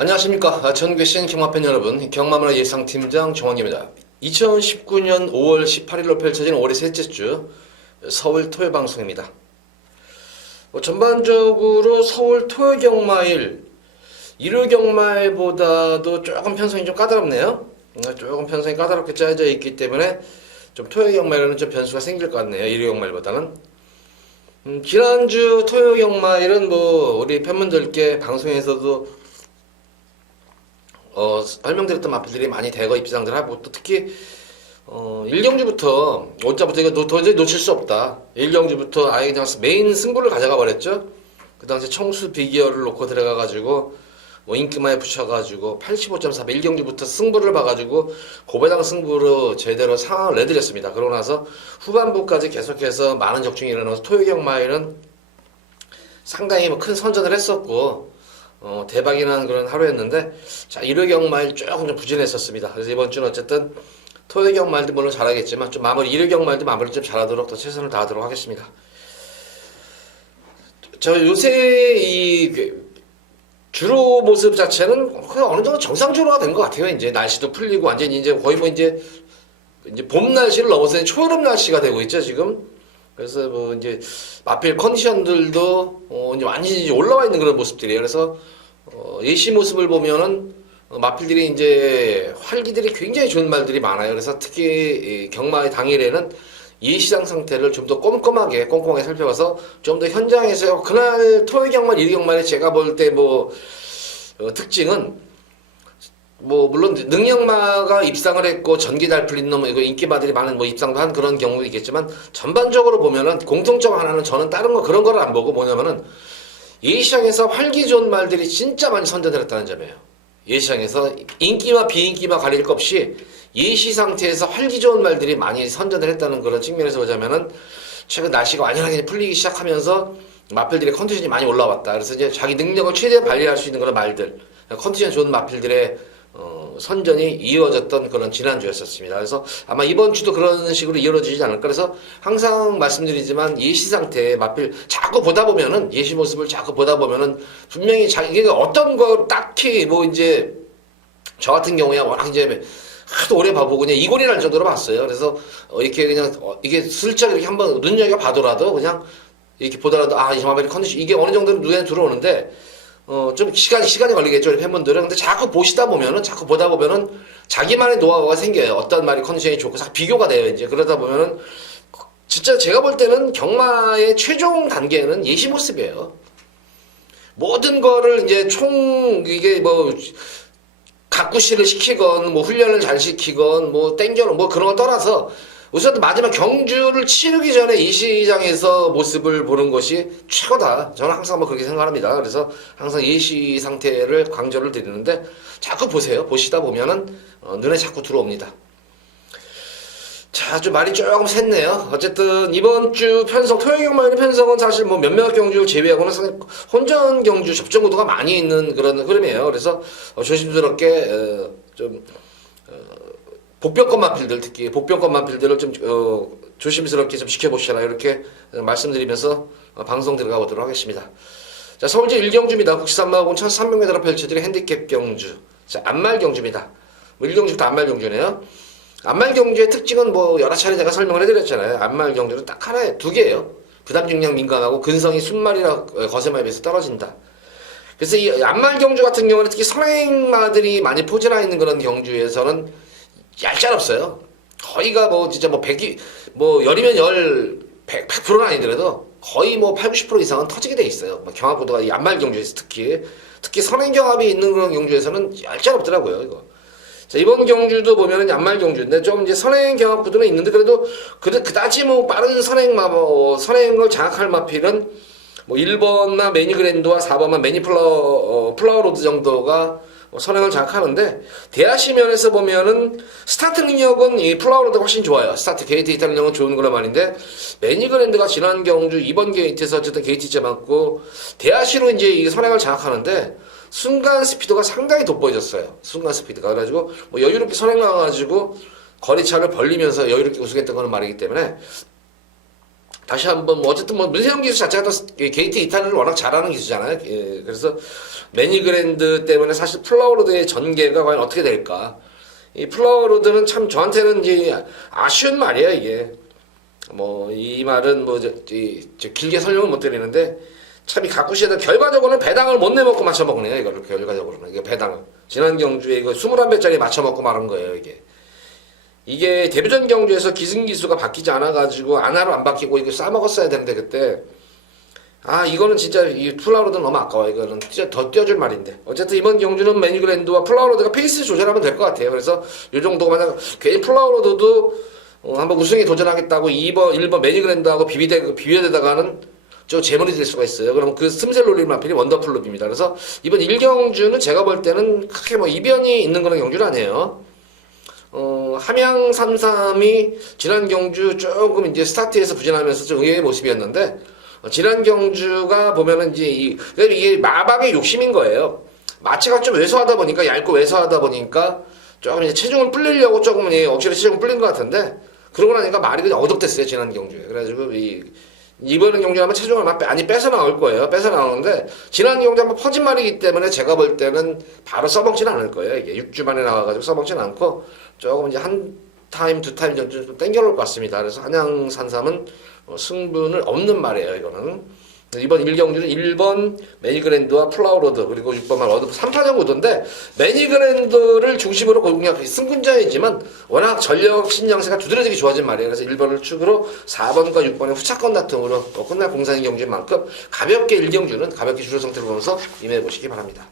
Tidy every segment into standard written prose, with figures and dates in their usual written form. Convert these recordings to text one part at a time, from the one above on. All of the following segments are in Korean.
안녕하십니까. 전국의 경마팬 여러분, 경마문화 예상팀장 정원기입니다. 2019년 5월 18일로 펼쳐진 올해 셋째 주 서울 토요 방송입니다. 전반적으로 서울 토요 경마일, 일요 경마일보다도 조금 편성이 좀 까다롭네요. 조금 편성이 까다롭게 짜여져 있기 때문에 좀 토요 경마일은 좀 변수가 생길 것 같네요. 일요 경마일보다는. 지난주 토요 경마일은 우리 팬분들께 방송에서도 설명드렸던 마필들이 많이 대거 입상들 하고, 또 특히 1경주부터 5자부터 이거 도저히 놓칠 수 없다. 1경주부터 아예 그냥 메인 승부를 가져가 버렸죠. 그 당시 청수 비기어를 놓고 들어가 가지고 인기마에 붙여가지고 85.4 1경주부터 승부를 봐가지고 고배당 승부로 제대로 상황을 내드렸습니다. 그러고 나서 후반부까지 계속해서 많은 적중이 일어나서 토요경마일은 상당히 큰 선전을 했었고, 대박이 난 그런 하루였는데, 자, 일요경마일 조금 좀 부진했었습니다. 그래서 이번 주는 어쨌든 토요경마일도 물론 잘하겠지만 좀 일요경마일도 마무리 좀 잘하도록 더 최선을 다하도록 하겠습니다. 저 요새 주로 모습 자체는 거의 어느 정도 정상주로가 된 것 같아요. 이제 날씨도 풀리고 완전히 이제 거의 이제 봄 날씨를 넘어서 초여름 날씨가 되고 있죠, 지금. 그래서 이제 마필 컨디션들도 이제 완전히 올라와 있는 그런 모습들이에요. 그래서 예시 모습을 보면은 마필들이 이제 활기들이 굉장히 좋은 말들이 많아요. 그래서 특히 경마의 당일에는 예시장 상태를 좀 더 꼼꼼하게 살펴봐서 좀 더 현장에서 그날 토요 경마, 일요 경마에 제가 볼 때 특징은 물론 능력마가 입상을 했고 전기 잘 풀린 놈, 이거 인기마들이 많은 입상도 한 그런 경우도 있겠지만, 전반적으로 보면은 공통점 하나는 저는 다른 거 그런 거를 안 보고 뭐냐면은 예시장에서 활기 좋은 말들이 진짜 많이 선전을 했다는 점이에요. 예시장에서 인기마 비인기마 가릴 것 없이 예시 상태에서 활기 좋은 말들이 많이 선전을 했다는 그런 측면에서 보자면은, 최근 날씨가 완연하게 풀리기 시작하면서 마필들의 컨디션이 많이 올라왔다. 그래서 이제 자기 능력을 최대한 발휘할 수 있는 그런 말들, 컨디션 좋은 마필들의 선전이 이어졌던 그런 지난주였었습니다. 그래서 아마 이번 주도 그런 식으로 이어지지 않을까. 그래서 항상 말씀드리지만 예시 상태에 마필 자꾸 보다 보면은, 예시 모습을 자꾸 보다 보면은 분명히 자기가 어떤 거 딱히 이제 저 같은 경우에 워낙 이제 하도 오래 봐보고 그냥 이골이랄 정도로 봤어요. 그래서 이렇게 그냥 이게 슬쩍 이렇게 한번 눈여겨 봐더라도 그냥 이렇게 보더라도 이 마필 컨디션 이게 어느 정도는 눈에 들어오는데, 좀 시간이 걸리겠죠, 우리 팬분들은. 근데 자꾸 보다 보면은 자기만의 노하우가 생겨요. 어떤 말이 컨디션이 좋고 자꾸 비교가 돼요, 이제. 그러다 보면은 진짜 제가 볼 때는 경마의 최종 단계는 예시 모습이에요. 모든 거를 이제 이게 가꾸시를 시키건 훈련을 잘 시키건 땡겨는 그런 걸 떠나서 우선 마지막 경주를 치르기 전에 이 시장에서 모습을 보는 것이 최고다. 저는 항상 그렇게 생각합니다. 그래서 항상 예시 상태를 강조를 드리는데, 자꾸 보세요. 보시다 보면은 눈에 자꾸 들어옵니다. 자, 좀 말이 조금 샜네요. 어쨌든 이번 주 편성, 토요경마의 편성은 사실 몇몇 경주를 제외하고는 혼전 경주 접전 구도가 많이 있는 그런 흐름이에요. 그래서 조심스럽게 복병권 마필들, 특히 복병권 마필들을 좀 조심스럽게 좀 지켜보시라, 이렇게 말씀드리면서 방송 들어가 보도록 하겠습니다. 자, 서울제 1경주입니다. 국시산마하고 1300m로 펼쳐지는 핸디캡 경주. 자, 안말 경주입니다. 1경주부터 안말 경주네요. 안말 경주의 특징은 여러 차례 제가 설명을 해드렸잖아요. 안말 경주는 딱 하나에 두 개예요. 부담 중량 민감하고 근성이 순말이나 거세마에 비해서 떨어진다. 그래서 이 안말 경주 같은 경우는 특히 선행마들이 많이 포진해 있는 그런 경주에서는 얄짤없어요. 거의가 진짜 100이 열이면 100%는 아니더라도 거의 80, 90% 이상은 터지게 돼 있어요. 경합구도가 이 안말 경주에서 특히 선행 경합이 있는 그런 경주에서는 얄짤없더라고요, 이거. 자, 이번 경주도 보면은 안말 경주인데 좀 이제 선행 경합구도는 있는데, 그래도 그다지 빠른 선행을 장악할 마필은 1번나 매니그랜드와 4번만 플라워로드 정도가 선행을 장악하는데, 대하시 면에서 보면은 스타트 능력은 이 플라워로드가 훨씬 좋아요. 스타트 게이트 이탈 능력은 좋은 거란 말인데, 매니그랜드가 지난 경주 이번 게이트에서 어쨌든 게이트 째 맞고 대하시로 이제 이 선행을 장악하는데, 순간 스피드가 상당히 돋보여졌어요. 순간 스피드가. 그래가지고 여유롭게 선행 나와가지고 거리차를 벌리면서 여유롭게 우승했던 거는 말이기 때문에, 다시 한번 뭐 어쨌든 뭐 문세영 기수 자체가 또 게이트 이탈을 워낙 잘하는 기수잖아요. 예, 그래서 매니그랜드 때문에 사실 플라워로드의 전개가 과연 어떻게 될까? 이 플라워로드는 참 저한테는 이제 아쉬운 말이에요, 이게. 뭐 이 말은 뭐 길게 설명을 못 드리는데 참 이 가쿠시에다 결과적으로는 배당을 못 내먹고 맞춰먹네요, 이거를. 결과적으로는 이게 배당을 지난 경주에 이거 21배짜리 맞춰먹고 말은 거예요, 이게. 이게 데뷔전 경주에서 기승기수가 바뀌지 않아가지고 안하로 안 바뀌고 이거 싸먹었어야 되는데 그때 이거는 진짜 이 플라워로드 너무 아까워. 이거는 진짜 더 뛰어줄 말인데 어쨌든 이번 경주는 매니그랜드와 플라워로드가 페이스 조절하면 될 것 같아요. 그래서 이 정도가 만약 괜히 플라워로드도 한번 우승에 도전하겠다고 2번 1번 매니그랜드하고 비벼대다가는 저 재물이 될 수가 있어요. 그럼 그 슴셀 놀림 마필이 원더풀룹입니다. 그래서 이번 1경주는 제가 볼 때는 크게 뭐 이변이 있는 그런 경주는 아니에요. 함양 33이 지난 경주 조금 이제 스타트에서 부진하면서 좀 의외의 모습이었는데, 지난 경주가 보면은 이제 이게 마방의 욕심인 거예요. 마체가 좀 왜소하다 보니까, 얇고 왜소하다 보니까 조금 이제 체중을 불리려고 조금 억지로 체중을 불린 것 같은데, 그러고 나니까 말이 그냥 어덕됐어요, 지난 경주에. 그래가지고 이번 경주 아마 체중을 많이 뺏어 나올 거예요. 뺏어 나오는데, 지난 경주 한번 퍼진 말이기 때문에 제가 볼 때는 바로 써먹지는 않을 거예요. 이게 6주 만에 나와가지고 써먹지는 않고, 조금 이제 한 타임, 두 타임 정도 좀 땡겨놓을 것 같습니다. 그래서 한양 산삼은 승분을 없는 말이에요, 이거는. 이번 1경주는 1번 매니그랜드와 플라워로드, 그리고 6번만 워드 3파전 구도인데, 매니그랜드를 중심으로 공략 승군자이지만 워낙 전력 신장세가 두드러지게 좋아진 말이에요. 그래서 1번을 축으로 4번과 6번의 후차권 다툼으로 끝날 공산인 경주인 만큼 가볍게 1경주는 가볍게 주로 상태를 보면서 임해 보시기 바랍니다.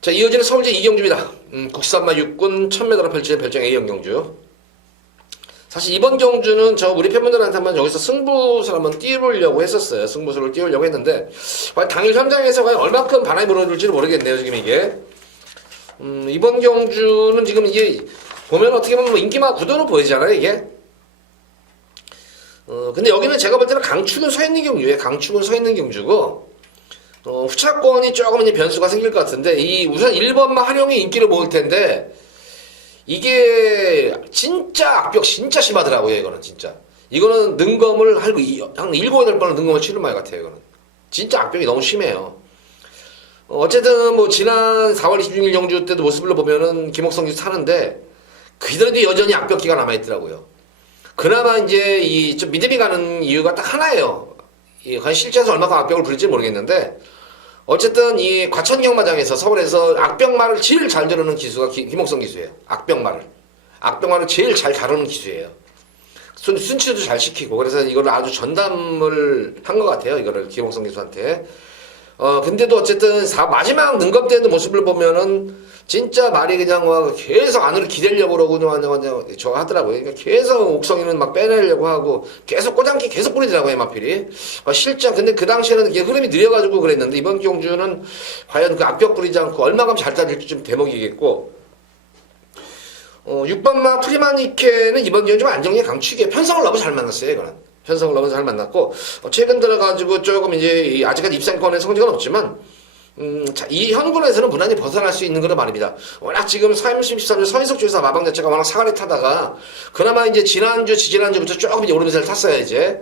자, 이어지는 서울제 2경주입니다. 국산마 육군 1000m로 펼치는 별정 A형 경주. 사실 이번 경주는 우리 팬분들한테 한번 여기서 승부수를 한번 띄우려고 했었어요. 승부수를 띄우려고 했는데, 당일 현장에서 과연 얼마큼 바람이 불어줄지는 모르겠네요, 지금 이게. 이번 경주는 지금 이게, 보면 어떻게 보면 뭐 인기마 구도로 보이잖아요, 이게. 근데 여기는 제가 볼 때는 강축은 서 있는 경주예요. 강축은 서 있는 경주고, 후차권이 조금 이제 변수가 생길 것 같은데, 우선 1번만 활용이 인기를 모을 텐데, 이게 진짜 악벽 진짜 심하더라고요. 이거는 진짜 이거는 능검을 한 7, 8번을 능검을 치는 말 같아요. 이거는 진짜 악벽이 너무 심해요. 어쨌든 뭐 지난 4월 26일 경주 때도 모습을 보면은 김옥성 기수 타는데 그대로도 여전히 악벽기가 남아있더라고요. 그나마 이제 좀 믿음이 가는 이유가 딱 하나예요. 과연 실제에서 얼마큼 악벽을 부릴지 모르겠는데, 어쨌든 이 과천 경마장에서 서울에서 악병말을 제일 잘 다루는 기수가 김옥성 기수예요. 악병말을 제일 잘 다루는 기수예요. 순치도 잘 시키고, 그래서 이거를 아주 전담을 한 것 같아요. 이거를 김옥성 기수한테. 근데도 어쨌든 마지막 능검되는 모습을 보면은 진짜 말이 그냥 막 계속 안으로 기대려고 그러고 저 하더라고요. 그러니까 계속 옥성이는 막 빼내려고 하고 계속 꼬장기 계속 뿌리더라고요, 마필이. 실제 근데 그 당시에는 이게 흐름이 느려가지고 그랬는데, 이번 경주는 과연 그 악벽 뿌리지 않고 얼마큼 잘 따질지 좀 대목이겠고, 6번마 프리마니케는 이번 경주 좀 안정리의 강축이에요. 편성을 너무 잘 만났어요, 이거는. 편성을 너무 잘 만났고, 최근 들어가지고 조금 이제 아직까지 입상권에 성적은 없지만, 자, 이 현군에서는 무난히 벗어날 수 있는 그런 말입니다. 워낙 지금 33년 서인석 주사 마방 자체가 워낙 사활에 타다가, 그나마 이제 지난주, 지지난주부터 조금 이제 오르면서 탔어요, 이제.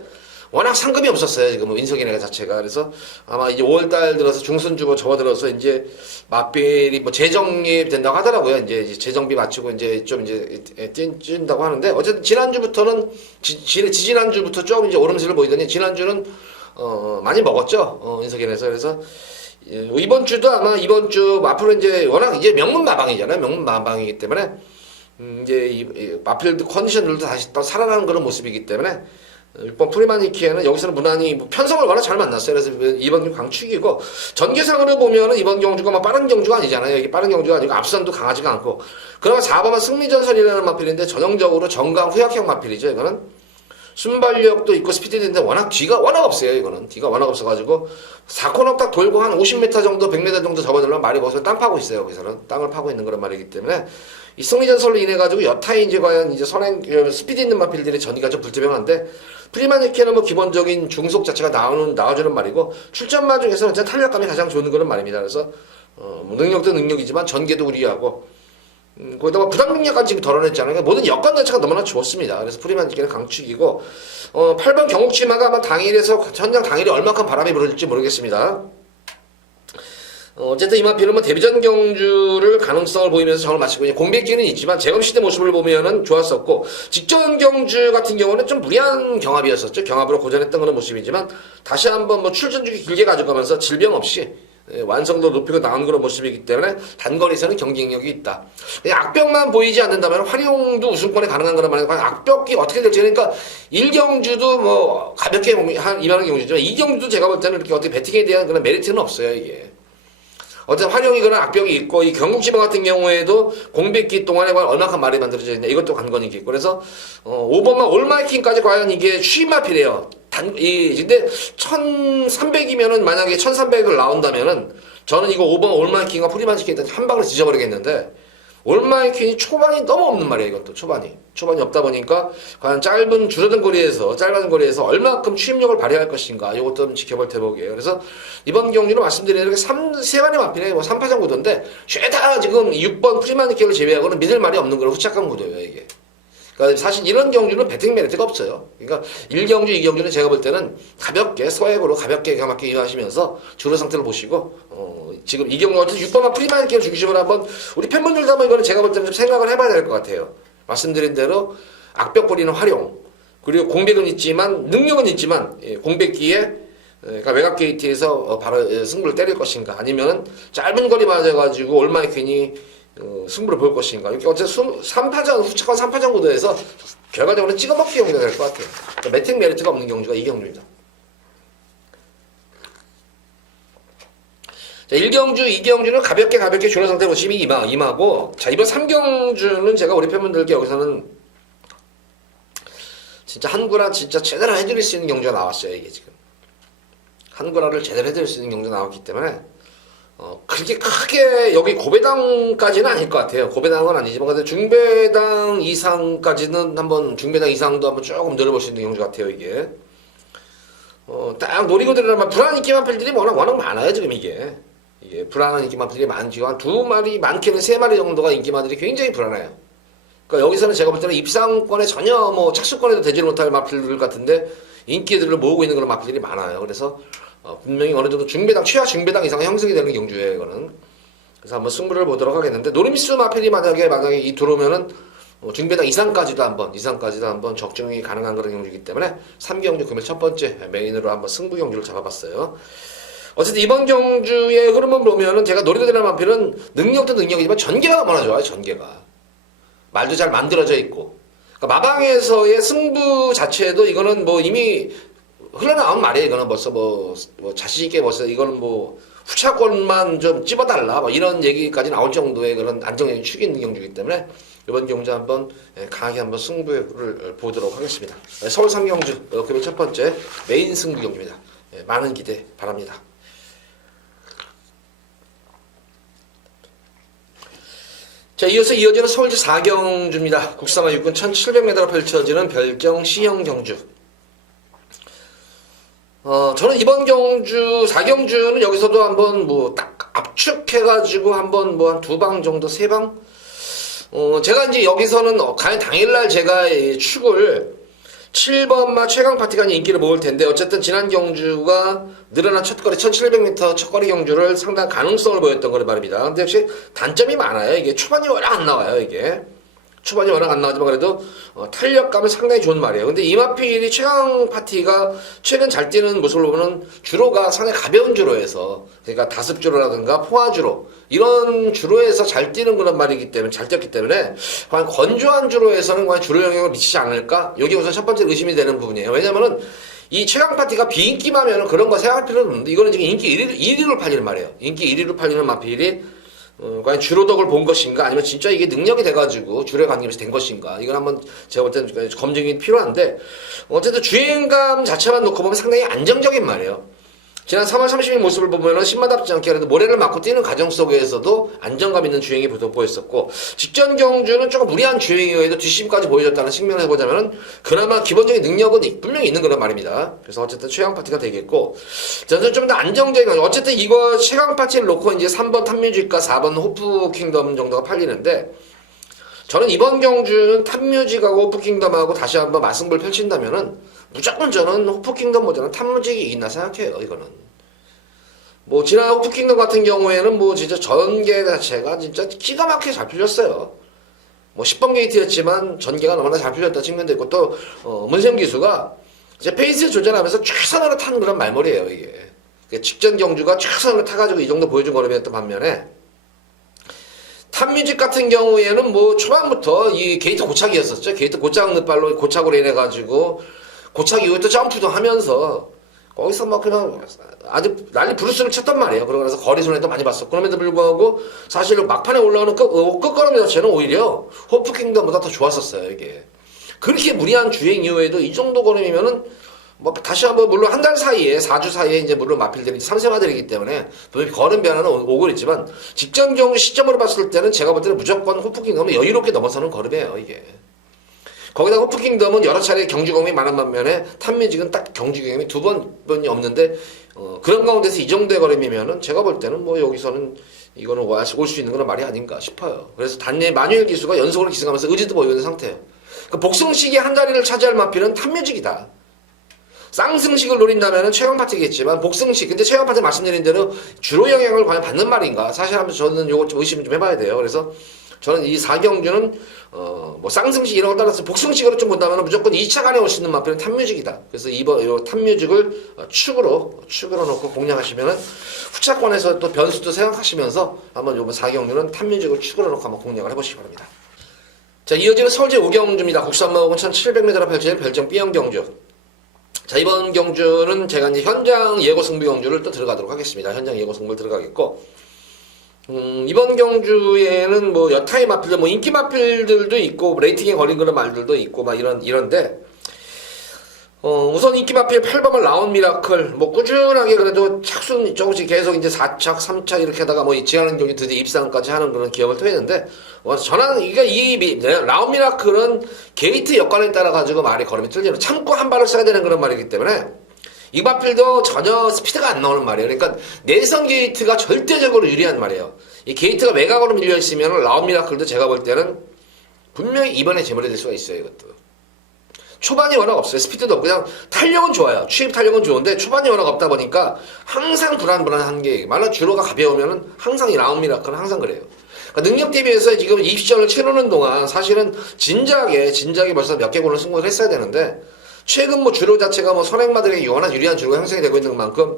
워낙 상금이 없었어요, 지금 인석이네 자체가. 그래서 아마 이제 5월달 들어서 중순주고 접어들어서 이제 맛비리 뭐 재정립 된다고 하더라고요. 이제 재정비 마치고 이제 좀 이제 뛴다고 하는데, 어쨌든 지난주부터는 지지난주부터 조금 이제 오름세를 보이더니 지난주는 많이 먹었죠, 인석이네에서. 그래서 이번 주도 아마 이번 주 앞으로 이제 워낙 이제 명문 마방이잖아요. 명문 마방이기 때문에 이제 이 마필드 컨디션들도 다시 또 살아나는 그런 모습이기 때문에 6번 프리마니키에는 여기서는 무난히 편성을 워낙 잘 만났어요. 그래서 이번 경주 강축이고, 전개상으로 보면은 이번 경주가 막 빠른 경주가 아니잖아요. 이게 빠른 경주가 아니고 앞선도 강하지가 않고, 그나마 4번은 승리전설이라는 마필인데 전형적으로 정강 후약형 마필이죠. 이거는 순발력도 있고 스피드도 있는데 뒤가 워낙 없어요. 이거는 뒤가 워낙 없어가지고 4코너 딱 돌고 한 50m 정도 100m 정도 접어들면 말이 거기서 땅 파고 있어요. 거기서는 땅을 파고 있는 그런 말이기 때문에, 이 승리전설로 인해 가지고 여타의 이제 과연 이제 스피드 있는 마필들의 전이가 좀 불투명한데, 프리마니케는 뭐 기본적인 중속 자체가 나와주는 말이고, 출전마 중에서는 탄력감이 가장 좋은 그런 말입니다. 그래서 능력도 능력이지만 전개도 우리하고, 거기다가 부담 능력까지 지금 덜어냈잖아요. 그러니까 모든 여건 자체가 너무나 좋습니다. 그래서 프리만지기는 강축이고 8번 경옥치마가 아마 당일에서 현장 당일에 얼마큼 바람이 불어질지 모르겠습니다. 어쨌든 이마피는 뭐 데뷔전 경주를 가능성을 보이면서 저를 마치고 이제 공백기는 있지만 제검시대 모습을 보면은 좋았었고 직전 경주 같은 경우는 좀 무리한 경합이었었죠. 경합으로 고전했던 그런 모습이지만 다시 한번 뭐 출전 주기 길게 가져가면서 질병 없이 완성도 높이고 나온 그런 모습이기 때문에 단거리에서는 경쟁력이 있다. 악벽만 보이지 않는다면 활용도 우승권에 가능한 거란 말이에요. 악벽이 어떻게 될지 그러니까 1경주도 뭐 가볍게 한 이만한 경주지만 2경주도 제가 볼 때는 이렇게 어떻게 배팅에 대한 그런 메리트는 없어요 이게. 어쨌든 활용이거나 악벽이 있고 이 경국지방 같은 경우에도 공백기 동안에 얼마큼 말이 만들어져 있냐 이것도 관건이 있고 그래서 5번만 올마이킹까지 과연 이게 취마필이에요. 근데 1300이면은 만약에 1300을 나온다면은 저는 이거 5번 올마이킹과 프리만시킹 한 방을 지져버리겠는데 올마이킹이 초반이 너무 없는 말이에요. 이것도 초반이 없다 보니까 과연 줄어든 거리에서 짧은 거리에서 얼마큼 추임력을 발휘할 것인가 이것도 좀 지켜볼 대목이에요. 그래서 이번 경기로 말씀드리는 게 세 마리 마필에 뭐 3파전 구도인데 죄다 지금 6번 프리만시킹을 제외하고는 믿을 말이 없는 그런 후착감 구도예요 이게. 그러니까 사실 이런 경주는 배팅 메리트가 없어요. 그러니까 1경주, 2경주는 제가 볼 때는 가볍게 서액으로 가볍게 가볍게 이용하시면서 주로 상태를 보시고 지금 2경주 같은 6번만 프리마이킹을 중심으로 한번 우리 팬분들도 한번 이거는 제가 볼 때는 좀 생각을 해봐야 될 것 같아요. 말씀드린 대로 악벽 버리는 활용 그리고 공백은 있지만 능력은 있지만 공백기에 그러니까 외곽 게이트에서 바로 승부를 때릴 것인가 아니면 짧은 거리 맞아가지고 올마이퀸이 승부를 볼 것인가 이렇게 어쨌든 3파전 후착한 3파전 구도에서 결과적으로 찍어먹기 경기가 될 것 같아요. 그러니까 매팅 메리트가 없는 경주가 이 경주입니다. 자, 1경주, 2경주는 가볍게 줄여 상태 보시면 임하고 자 이번 3경주는 제가 우리 팬분들께 여기서는 진짜 한구라 진짜 제대로 해드릴 수 있는 경주가 나왔어요. 이게 지금 한구라를 제대로 해드릴 수 있는 경주가 나왔기 때문에 그렇게 크게 여기 고배당까지는 아닐 것 같아요. 고배당은 아니지만 근데 중배당 이상까지는 중배당 이상도 한번 조금 늘어볼 수 있는 경주 같아요 이게. 딱 노리고 들어가면 불안한 인기만필들이 워낙 많아요 지금 이게 불안한 인기만필들이 많지만 한 2마리 많게는 3마리 정도가 인기만들이 굉장히 불안해요. 그러니까 여기서는 제가 볼 때는 입상권에 전혀 뭐 착수권에도 되지 못할 마필들 같은데 인기들을 모으고 있는 그런 마필들이 많아요. 그래서 분명히 어느 정도 최하 중배당 이상 형성이 되는 경주예요, 이거는. 그래서 한번 승부를 보도록 하겠는데, 노르미스 마필이 만약에 이 들어오면은, 중배당 이상까지도 한번 적중이 가능한 그런 경주이기 때문에, 3경주 금일 첫 번째 메인으로 한번 승부 경주를 잡아봤어요. 어쨌든 이번 경주의 흐름을 보면은 제가 노리고 들어간 마필은 능력도 능력이지만 전개가 너무나 좋아요, 전개가. 말도 잘 만들어져 있고. 그러니까 마방에서의 승부 자체도 이거는 뭐 이미 흘러나온 말이에요. 이거는 벌써 뭐 자신있게 벌써 이거는 뭐 후차권만 좀 찝어달라 뭐 이런 얘기까지 나올 정도의 그런 안정적인 축이 있는 경주이기 때문에 이번 경주 한번 강하게 한번 승부를 보도록 하겠습니다. 서울 3경주 금일 첫 번째 메인 승부 경주입니다. 많은 기대 바랍니다. 자, 이어지는 서울시 4경주입니다. 국상화 육군 1700m로 펼쳐지는 별정 시형 경주. 저는 이번 경주, 4경주는 여기서도 한번 뭐 딱 압축해가지고 한번 뭐 한 2방 정도, 3방? 제가 이제 여기서는 과연 당일날 제가 축을 7번마 최강 파티가 인기를 모을 텐데, 어쨌든 지난 경주가 늘어난 첫거리 1700m 첫거리 경주를 상당한 가능성을 보였던 거란 말입니다. 근데 역시 단점이 많아요. 이게 초반이 워낙 안 나와요, 이게. 초반이 워낙 안 나오지만 그래도 탄력감은 상당히 좋은 말이에요. 근데 이마필이 최강 파티가 최근 잘 뛰는 모습을 보면 주로가 상당히 가벼운 주로에서 그러니까 다습 주로라든가 포화 주로 이런 주로에서 잘 뛰는 그런 말이기 때문에 잘 뛰었기 때문에 과연 건조한 주로에서는 과연 주로 영향을 미치지 않을까? 여기 우선 첫 번째 의심이 되는 부분이에요. 왜냐면은 이 최강 파티가 비인기마면은 그런 거 생각할 필요는 없는데 이거는 지금 인기 1위로 팔리는 말이에요. 인기 1위로 팔리는 마필이 과연 주로덕을 본 것인가 아니면 진짜 이게 능력이 돼가지고 주로에 관계에서 된 것인가 이건 한번 제가 볼 때는 검증이 필요한데 어쨌든 주행감 자체만 놓고 보면 상당히 안정적인 말이에요. 지난 3월 30일 모습을 보면은 신마답지 않게 그래도 모래를 맞고 뛰는 과정 속에서도 안정감 있는 주행이 보였었고 직전 경주는 조금 무리한 주행이어도 뒷심까지 보여줬다는 측면에서 보자면은 그나마 기본적인 능력은 분명히 있는 거란 말입니다. 그래서 어쨌든 최강 파티가 되겠고 저는 좀 더 안정적인 어쨌든 이거 최강 파티를 놓고 이제 3번 탐뮤직과 4번 호프 킹덤 정도가 팔리는데 저는 이번 경주는 탑뮤직하고 호프킹덤하고 다시 한번 맞승부를 펼친다면은 무조건 저는 호프킹덤보다는 탑뮤직이 이긴다 생각해요. 이거는 뭐 지난 호프킹덤 같은 경우에는 뭐 진짜 전개 자체가 진짜 기가 막히게 잘 풀렸어요. 뭐 10번 게이트였지만 전개가 너무나 잘 풀렸다 측면도 있고 또 문세영 기수가 이제 페이스 조절하면서 최선으로 탄 그런 말머리예요. 이게 직전 경주가 최선으로 타가지고 이 정도 보여준 거라면 반면에 탑뮤직 같은 경우에는 뭐 초반부터 이 게이트 고착이었었죠. 게이트 고착 늦발로 고착으로 인해가지고 고착 이후에 또 점프도 하면서 거기서 막 그냥 아주 난리 브루스를 쳤단 말이에요. 그러고 나서 거리 손해도 많이 봤었고 그럼에도 불구하고 사실 막판에 올라오는 끝걸음 자체는 오히려 호프킹덤보다 더 좋았었어요. 이게 그렇게 무리한 주행 이후에도 이 정도 걸음이면은 뭐 다시 한번 물론 한 달 사이에 4주 사이에 이제 물론 마필들이 3세마들이기 때문에 걸음 변화는 오고 있지만 직전 경우 시점으로 봤을 때는 제가 볼 때는 무조건 호프킹덤은 여유롭게 넘어서는 걸음이에요. 이게 거기다 호프킹덤은 여러 차례 경주 경험이 많은 반면에 탑뮤직은 딱 경주 경험이 두 번이 없는데 그런 가운데서 이 정도의 걸음이면은 제가 볼 때는 뭐 여기서는 이거는 올 수 있는 건 말이 아닌가 싶어요. 그래서 단내 마뉴엘 기수가 연속으로 기승하면서 의지도 보이고 있는 상태예요. 그 복승식이 한 자리를 차지할 마필은 탑뮤직이다. 쌍승식을 노린다면 최강 파트겠지만 복승식 근데 최강 파트 말씀드린 대로 주로 영향을 과연 받는 말인가 사실 하면서 저는 요거 좀 의심을 좀 해봐야 돼요. 그래서 저는 이 4경주는 뭐 쌍승식 이런 걸 따라서 복승식으로 좀 본다면 무조건 2차 간에 올 수 있는 마필은 탑뮤직이다. 그래서 이번 요 탑뮤직을 축으로 놓고 공략하시면은 후차권에서 또 변수도 생각하시면서 한번 요번 4경주는 탑뮤직을 축으로 놓고 한번 공략을 해보시기 바랍니다. 자, 이어지는 서울제 5경주입니다. 국산마공은 1700m로 펼쳐진 별정 B형 경주. 자, 이번 경주는 제가 이제 현장 예고 승부 경주를 또 들어가도록 하겠습니다. 현장 예고 승부를 들어가겠고, 이번 경주에는 뭐 여타의 마필들, 뭐 인기 마필들도 있고, 레이팅에 걸린 그런 말들도 있고, 막 이런데, 우선 인기 마필 8번을 라운 미라클, 뭐 꾸준하게 그래도 착순 조금씩 계속 이제 4착, 3착 이렇게 하다가 뭐 지하는 경기 드디어 입상까지 하는 그런 기업을 토했는데, 저는 이 라운 미라클은 게이트 여건에 따라 가지고 말이 걸음이 틀리는 참고 한 발을 써야 되는 그런 말이기 때문에 이 마필도 전혀 스피드가 안 나오는 말이에요. 그러니까 내선 게이트가 절대적으로 유리한 말이에요. 이 게이트가 외곽으로 밀려 있으면 라운 미라클도 제가 볼 때는 분명히 이번에 재물이 될 수가 있어요. 이것도. 초반이 워낙 없어요. 스피드도 없고 그냥 탄력은 좋아요. 추입 탄력은 좋은데 초반이 워낙 없다 보니까 항상 불안한 게 말로 주로가 가벼우면은 항상 이 라운 미라클은 항상 그래요. 그러니까 능력 대비해서 지금 20전을 치르는 동안 사실은 진작에 벌써 몇 개 골을 승부를 했어야 되는데 최근 뭐 주로 자체가 뭐 선행마들에게 워낙 유리한 주로가 형성이 되고 있는 만큼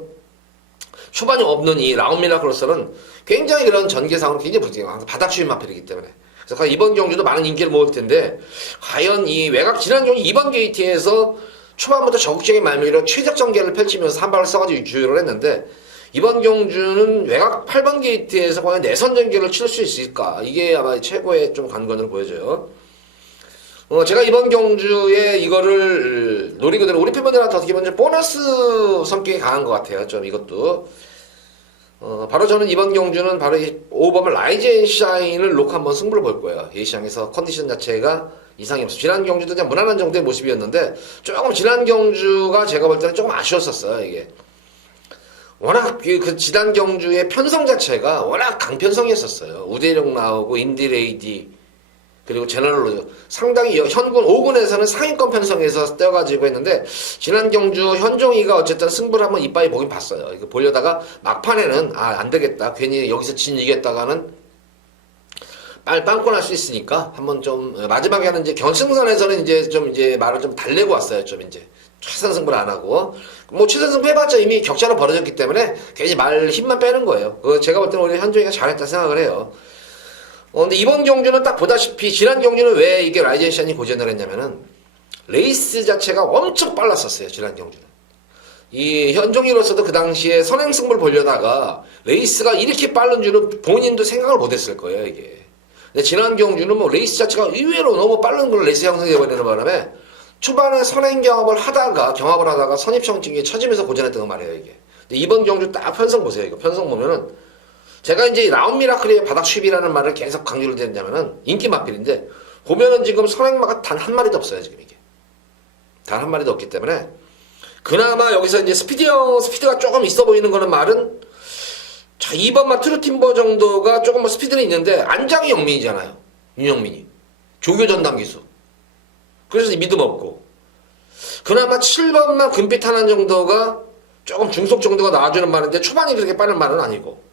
초반이 없는 이 라운 미라클로서는 굉장히 그런 전개상으로 굉장히 부족해요. 바닥 추입 마필이기 때문에. 그래서 이번 경주도 많은 인기를 모을 텐데 과연 이 외곽 지난 경주 2번 게이트에서 초반부터 적극적인 말미로 최적 전개를 펼치면서 한 발을 써가지고 주요를 했는데 이번 경주는 외곽 8번 게이트에서 과연 내선 전개를 칠 수 있을까 이게 아마 최고의 좀 관건으로 보여져요. 제가 이번 경주에 이거를 노리게 되는 우리 팬분들한테 어떻게 보면 보너스 성격이 강한 것 같아요. 좀 이것도. 바로 저는 이번 경주는 바로 이 5번을 라이즈 앤 샤인을 놓고 한번 승부를 볼 거예요. 이 시장에서 컨디션 자체가 이상이 없어요. 지난 경주도 그냥 무난한 정도의 모습이었는데 조금 지난 경주가 제가 볼 때는 조금 아쉬웠었어요. 이게. 워낙 그 지난 경주의 편성 자체가 워낙 강편성이었었어요. 우대령 나오고 인디레이디 그리고 제너럴로 상당히 현군 5군에서는 상위권 편성에서 떼어가지고 했는데 지난 경주 현종이가 어쨌든 승부를 한번 이빠이 보긴 봤어요. 이거 보려다가 막판에는 안 되겠다. 괜히 여기서 이겼다가는 빵꾸 날 수 있으니까 한번 좀 마지막에 하는 이제 결승선에서는 이제 말을 좀 달래고 왔어요. 좀 이제 최선 승부를 안 하고 뭐 최선 승부 해봤자 이미 격차로 벌어졌기 때문에 괜히 말 힘만 빼는 거예요. 제가 볼 때는 우리 현종이가 잘했다 생각을 해요. 근데 이번 경주는 딱 보다시피 지난 경주는 왜 이게 라이젠 샤인이 고전을 했냐면은 레이스 자체가 엄청 빨랐었어요. 지난 경주는. 이 현종이로서도 그 당시에 선행승부를 보려다가 레이스가 이렇게 빠른 줄은 본인도 생각을 못했을 거예요. 이게. 근데 지난 경주는 뭐 레이스 자체가 의외로 너무 빠른 걸 레이스 형성이 되어버리는 바람에 초반에 선행 경합을 하다가 선입청증에 처지면서 고전했던 거 말이에요. 이게. 근데 이번 경주 딱 편성 보세요. 이거 편성 보면은 제가 이제 라운 미라클의 바닥 쉿이라는 말을 계속 강조를 드렸냐면은 인기 마필인데 보면은 지금 선행마가 단 한 마리도 없어요. 지금 이게. 단 한 마리도 없기 때문에 그나마 여기서 이제 스피드가 조금 있어 보이는 거는 말은 자 2번만 트루팀버 정도가 조금 뭐 스피드는 있는데 안장이 영민이잖아요. 윤영민이. 조교 전담 기수. 그래서 믿음 없고. 그나마 7번만 금빛 하나 정도가 조금 중속 정도가 나와주는 말인데 초반이 그렇게 빠른 말은 아니고.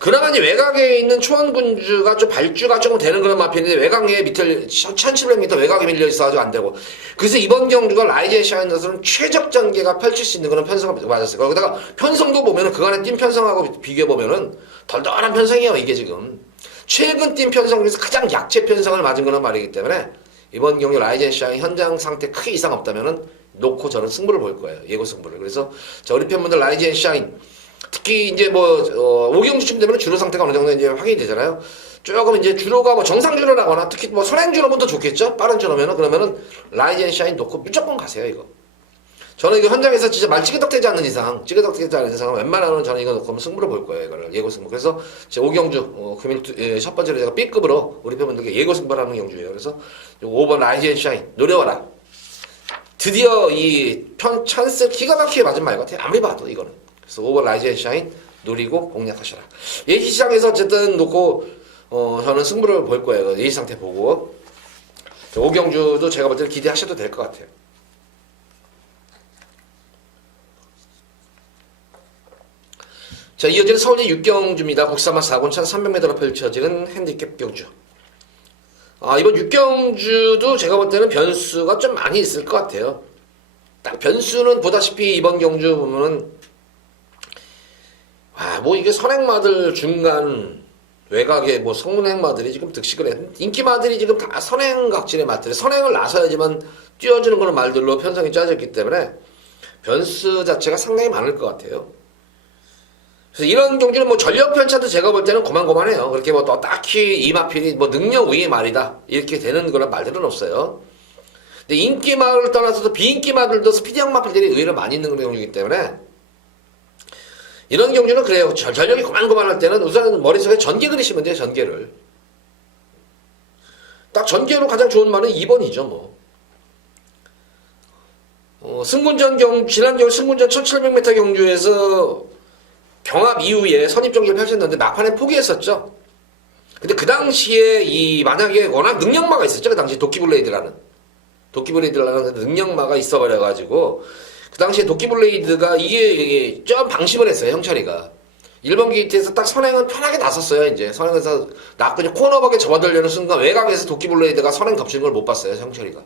그나마 이제 외곽에 있는 초원군주가 좀 발주가 조금 되는 그런 마필인데 외곽에 밑에 1700m 외곽에 밀려 있어가지고 안 되고. 그래서 이번 경주가 라이젠 샤이너스는 최적 전개가 펼칠 수 있는 그런 편성을 맞았어요. 거기다가 편성도 보면은 그간의 뛴 편성하고 비교해보면은 덜덜한 편성이에요, 이게 지금. 최근 뛴 편성 중에서 가장 약체 편성을 맞은 그런 말이기 때문에 이번 경기 라이젠 샤인 현장 상태 크게 이상 없다면은 놓고 저는 승부를 볼 거예요. 예고 승부를. 그래서 자, 우리 팬분들 라이젠 샤인 특히 이제 뭐 오경주쯤 되면 주로 상태가 어느 정도 이제 확인이 되잖아요. 조금 이제 주로가 뭐 정상 주로라거나 특히 뭐 선행 주로면 더 좋겠죠. 빠른 주로면은 그러면은 라이젠 샤인 놓고 무조건 가세요 이거. 저는 이거 현장에서 진짜 말 찌그덕대지 않는 이상, 찌그덕대지 않는 이상은 웬만하면 저는 이거 놓고 승부를 볼 거예요. 이거를 예고 승부. 그래서 제 오경주 금일 첫 번째로 제가 B급으로 우리 팬분들께 예고 승부를 하는 경주예요. 그래서 5번 라이젠 샤인 노려와라. 드디어 이 찬스 기가 막히게 맞은 말 같아요. 아무리 봐도 이거는. 그래서 5번 라이젠 샤인 노리고 공략하셔라. 예시시장에서 어쨌든 놓고 저는 승부를 볼 거예요. 예시 상태 보고. 오경주도 제가 볼 때는 기대하셔도 될 것 같아요. 자, 이어지는 서울시 육경주입니다. 국사마 4군 1300m로 펼쳐지는 핸디캡 경주. 이번 육경주도 제가 볼 때는 변수가 좀 많이 있을 것 같아요. 딱 변수는 보다시피 이번 경주 보면은 뭐 이게 선행마들 중간 외곽에 뭐 성행마들이 지금 득식을 해. 인기마들이 지금 다 선행각진의 맛들이 선행을 나서야지만 뛰어주는 그런 말들로 편성이 짜졌기 때문에 변수 자체가 상당히 많을 것 같아요. 그래서 이런 경주는 뭐 전력 편차도 제가 볼 때는 고만고만해요. 그렇게 뭐 또 딱히 이마필이 뭐 능력 위의 말이다 이렇게 되는 그런 말들은 없어요. 근데 인기마를 떠나서도 비인기마들도 스피디형 마필들이 의외로 많이 있는 그런 경주이기 때문에 이런 경주는 그래요. 전력이 고만고만할 때는 우선 머릿속에 전개 그리시면 돼요. 전개를. 딱 전개로 가장 좋은 말은 2번이죠. 뭐. 지난 겨울 승군전 1700m 경주에서 경합 이후에 선입전개를 펼쳤는데 막판에 포기했었죠. 근데 그 당시에 만약에 워낙 능력마가 있었죠. 그 당시에 도끼블레이드라는 능력마가 있어버려가지고 그 당시에 도끼블레이드가 이게 좀 방심을 했어요. 형철이가 1번 게이트에서 딱 선행은 편하게 나섰어요. 이제 선행에서 그냥 코너밖에 접어들려는 순간 외곽에서 도끼블레이드가 선행 덮치는 걸 못 봤어요. 형철이가.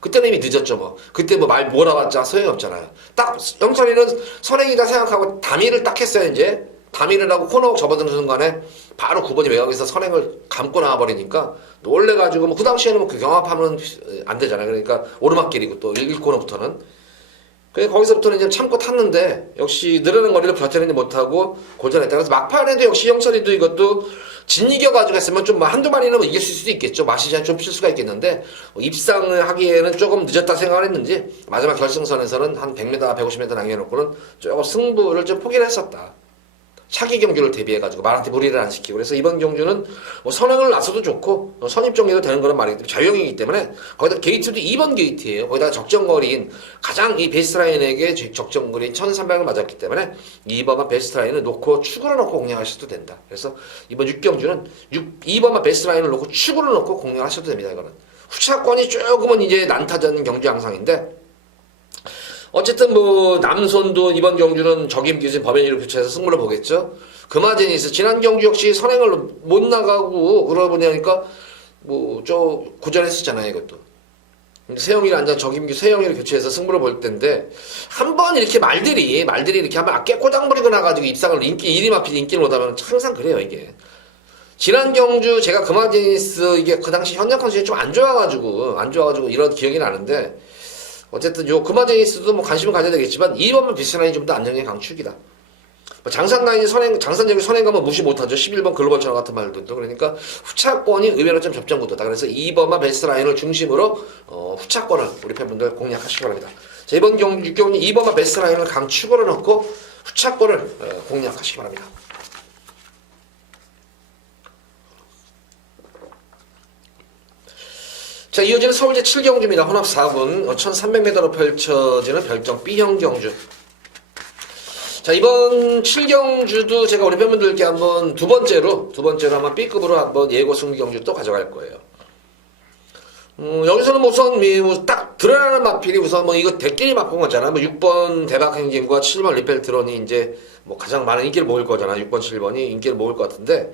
그때는 이미 늦었죠. 뭐 그때 뭐 말 몰아봤자 소용이 없잖아요. 딱 형철이는 선행이다 생각하고 다미를 딱 했어요. 이제 다미를 하고 코너 접어드는 순간에 바로 9번이 외곽에서 선행을 감고 나와버리니까 놀래가지고 뭐 그 당시에는 뭐 그 경합하면 안 되잖아요. 그러니까 오르막길이고 또 1코너부터는 그래서 거기서부터는 이제 참고 탔는데 역시 느르는 거리를 버텨내지 못하고 고전했다. 그래서 막판에도 역시 형철이도 이것도 진이겨가지고 했으면 좀 한두 마리는 뭐 이길 수도 있겠죠. 마시지 좀 필 수가 있겠는데 입상을 하기에는 조금 늦었다 생각을 했는지 마지막 결승선에서는 한 100m, 150m 남겨놓고는 조금 승부를 좀 포기를 했었다. 차기 경주를 대비해가지고 말한테 무리를 안 시키고 그래서 이번 경주는 뭐 선행을 나서도 좋고 선입정리도 되는 거란 말이기 때문에 자유형이기 때문에 거기다 게이트도 2번 게이트예요. 거기다가 적정거리인 가장 이 베스트라인에게 적정거리인 1300을 맞았기 때문에 2번만 베스트라인을 놓고 축으로 놓고 공략하셔도 된다. 그래서 이번 6경주는 2번만 베스트라인을 놓고 축으로 놓고 공략하셔도 됩니다. 이거는 후차권이 조금은 이제 난타전 경주 양상인데 어쨌든 뭐 남손도 이번 경주는 적임기준 법연이를 교체해서 승부를 보겠죠. 금화제니스 지난 경주 역시 선행을 못 나가고 그러고 보니까 뭐 저 고전했었잖아요. 이것도 세영이를 앉아 적임기 세영이를 교체해서 승부를 볼 텐데 한번 이렇게 말들이 이렇게 한번 깨꼬장부리고 나가지고 입상을 1위 마필 인기를 못하면 항상 그래요. 이게 지난 경주 제가 금화제니스 이게 그 당시 현장 컨디션이 좀 안 좋아가지고 이런 기억이 나는데 어쨌든 요 금화제니스도 뭐 관심을 가져야 되겠지만 2번만 비스라인이 좀 더 안정의 강축이다. 뭐 장산라인이 장산적인 선행감은 무시 못하죠. 11번 글로벌처럼 같은 말들도. 그러니까 후차권이 의외로 좀 접전구도다. 그래서 2번만 베스트라인을 중심으로 후차권을 우리 팬분들 공략하시기 바랍니다. 자, 이번 경주 2번만 베스트라인을 강축으로 넣고 후차권을 공략하시기 바랍니다. 자, 이어지는 서울제 7경주입니다. 혼합 4군 1300m로 펼쳐지는 별정 B형 경주. 자, 이번 7경주도 제가 우리 팬분들께 한번 두 번째로 한번 B급으로 한번 예고 승리 경주 또 가져갈 거예요. 여기서는 우선 딱 드러나는 마필이 우선 뭐 이거 대끼리 바꾼 거잖아. 뭐 6번 대박행진과 7번 리펠트론이 이제 뭐 가장 많은 인기를 모을 거잖아. 6번, 7번이 인기를 모을 것 같은데,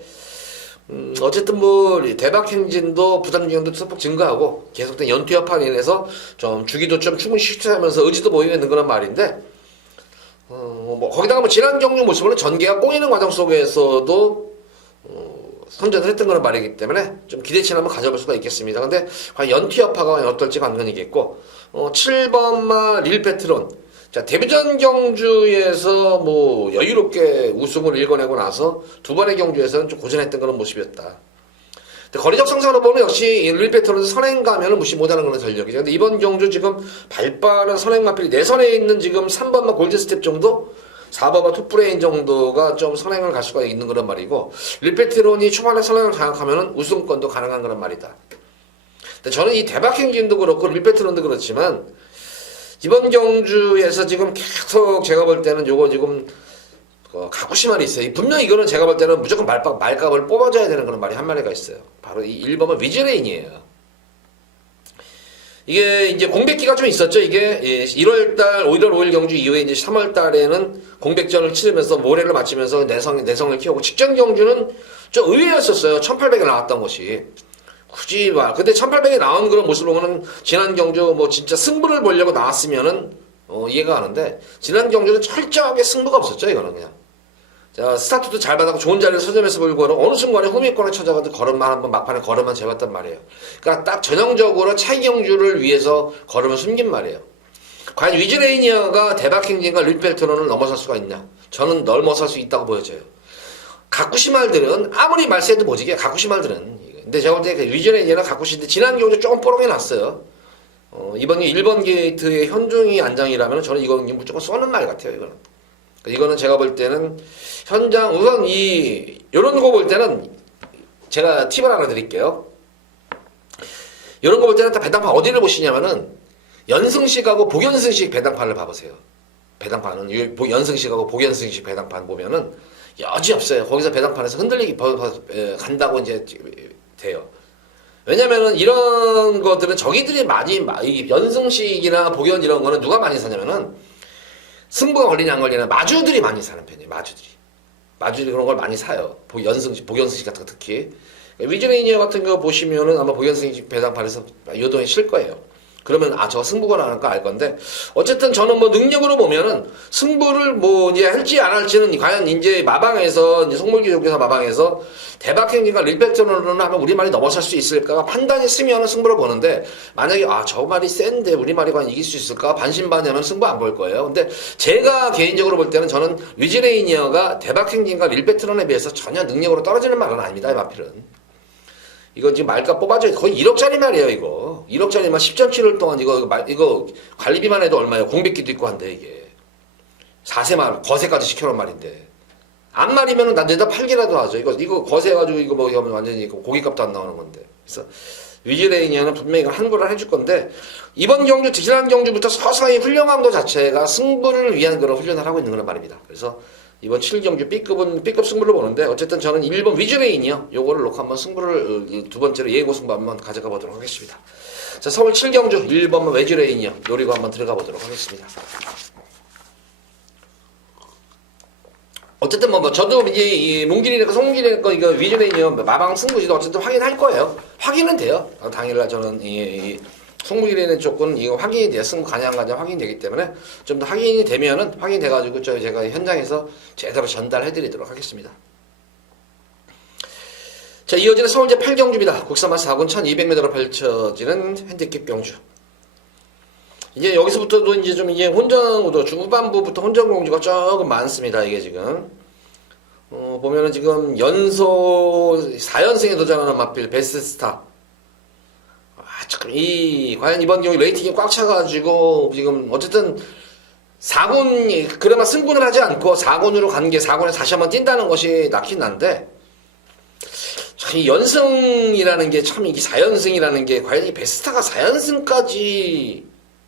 어쨌든 뭐 대박행진도 부담기간도 소폭 증가하고 계속된 연투 여파로 인해서 좀 주기도 좀 충분히 쉬쉬하면서 의지도 보이고 있는 그런 말인데, 뭐 거기다가 뭐 지난 경주 모습으로 전개가 꼬이는 과정 속에서도 선전을 했던 그런 말이기 때문에 좀 기대치를 한번 가져볼 수가 있겠습니다. 근데 과연 연투 여파가 어떨지가 관건이겠고, 7번마 릴페트론. 자, 데뷔전 경주에서 뭐 여유롭게 우승을 일궈내고 나서 두 번의 경주에서는 좀 고전했던 그런 모습이었다. 근데 거리적 성적으로 보면 역시 릴페트론은 선행 가면은 무시 못하는 그런 전력이죠. 근데 이번 경주 지금 발빠른 선행 마필이 내선에 있는 지금 3번마 골드스텝 정도? 4번마 톱브레인 정도가 좀 선행을 갈 수가 있는 그런 말이고, 릴페트론이 초반에 선행을 장악하면은 우승권도 가능한 그런 말이다. 근데 저는 이 대박행진도 그렇고 릴페트론도 그렇지만 이번 경주에서 지금 계속 제가 볼 때는 요거 지금 가쿠시 말이 있어요. 분명히 이거는 제가 볼 때는 무조건 말값을 뽑아줘야 되는 그런 말이 한 마리가 있어요. 바로 이 1번은 위즈레인이에요. 이게 이제 공백기가 좀 있었죠. 이게 1월달 1월 5일 경주 이후에 이제 3월달에는 공백전을 치르면서 모래를 맞추면서 내성을 키우고, 직전 경주는 좀 의외였었어요. 1800에 나왔던 것이. 굳이 근데 1800에 나온 그런 모습을 보면은 지난 경주 뭐 진짜 승부를 보려고 나왔으면은 이해가 가는데, 지난 경주는 철저하게 승부가 없었죠. 이거는 그냥. 자, 스타트도 잘 받았고 좋은 자리를 서점에서 불고는 어느 순간에 후미권에 찾아가도 걸음만 한번 막판에 걸음만 재봤단 말이에요. 그러니까 딱 전형적으로 차이 경주를 위해서 걸음을 숨긴 말이에요. 과연 위즈레이니아가 대박행진과 릴펠트론을 넘어설 수가 있냐? 저는 넘어설 수 있다고 보여져요. 가쿠시 말들은 아무리 말세도 못이게 가쿠시 말들은. 근데 제가 볼 때 위즈레이니아나 가쿠시인데 지난 경주 조금 뽀록해 놨어요. 이번이 1번 게이트의 현종이 안장이라면 저는 이건 무조건 쏘는 말 같아요. 이거는 제가 볼 때는 현장 우선 이런 거 볼 때는 제가 팁을 하나 드릴게요. 이런 거 볼 때는 다 배당판 어디를 보시냐면은 연승식하고 복연승식 배당판을 봐보세요. 배당판은 연승식하고 복연승식 배당판 보면은 여지 없어요. 거기서 배당판에서 흔들리기 간다고 이제 돼요. 왜냐면은 이런 것들은 저기들이 많이 연승식이나 복연 이런 거는 누가 많이 사냐면은 승부가 걸리냐 안 걸리냐 마주들이 많이 사는 편이에요. 마주들이 그런 걸 많이 사요. 복연승식 같은 거 특히. 위즈레이니아 같은 거 보시면은 아마 복연승식 배당판에서 요동에 실 거예요. 그러면 저 승부가 나는 거 알 건데, 어쨌든 저는 뭐 능력으로 보면은 승부를 뭐 이제 할지 안 할지는 과연 이제 마방에서 이제 속물기조교사 마방에서 대박행진과 릴페트론으로는 하면 우리 말이 넘어설 수 있을까 판단이 쓰면은 승부를 보는데, 만약에 저 말이 센데 우리 말이 과연 이길 수 있을까 반신반의하면 승부 안 볼 거예요. 근데 제가 개인적으로 볼 때는 저는 위즈레이니아가 대박행진과 릴페트론에 비해서 전혀 능력으로 떨어지는 말은 아닙니다. 이 마필은. 이거 지금 말값 뽑아줘야 거의 1억짜리 말이에요, 이거. 1억짜리 말 10.7일 동안 이거 관리비만 해도 얼마예요? 공백기도 있고 한데, 이게. 4세 말, 거세까지 시켜놓은 말인데. 안 말이면은 난 내다 팔기라도 하죠. 이거 거세해가지고 이거 뭐 하면 완전히 고기값도 안 나오는 건데. 그래서 위즈레이니아는 분명히 이걸 환불을 해줄 건데, 이번 경주, 지난 경주부터 서서히 훌륭함도 자체가 승부를 위한 그런 훈련을 하고 있는 그런 말입니다. 그래서 이번 7경주 B급 승부를 보는데, 어쨌든 저는 1번 위즈레인이요. 요거를 놓고 한번 승부를 두 번째로 예고 승부 한번 가져가 보도록 하겠습니다. 자, 서울 7경주 1번 위즈레인이요. 노리고 한번 들어가 보도록 하겠습니다. 어쨌든 저도 이제 이 몽길이니까 송길이니까 이거 위즈레인이요. 마방 승부지도 어쨌든 확인할 거예요. 확인은 돼요. 당일날 저는 송무길에는 조금 이거 확인이 돼야 승부 가냐 안 가냐 확인이 되기 때문에 좀 더 확인이 되면은 확인돼가지고 제가 현장에서 제대로 전달해드리도록 하겠습니다. 자, 이어지는 서울제 8경주입니다. 국산마 4군 1200m로 펼쳐지는 핸디캡 경주. 이제 여기서부터도 이제 좀 혼전구도 중후반부부터 혼전 공주가 조금 많습니다. 이게 지금 보면은 지금 연소 4연승에 도전하는 마필 베스트스타. 참, 과연 이번 경기 레이팅이 꽉 차가지고, 지금, 어쨌든, 4군, 그나마 승군을 하지 않고 4군으로 간 게 4군에 다시 한번 뛴다는 것이 낳긴 난데, 참, 이 연승이라는 게 참, 이게 4연승이라는 게, 과연 이 베스타가 4연승까지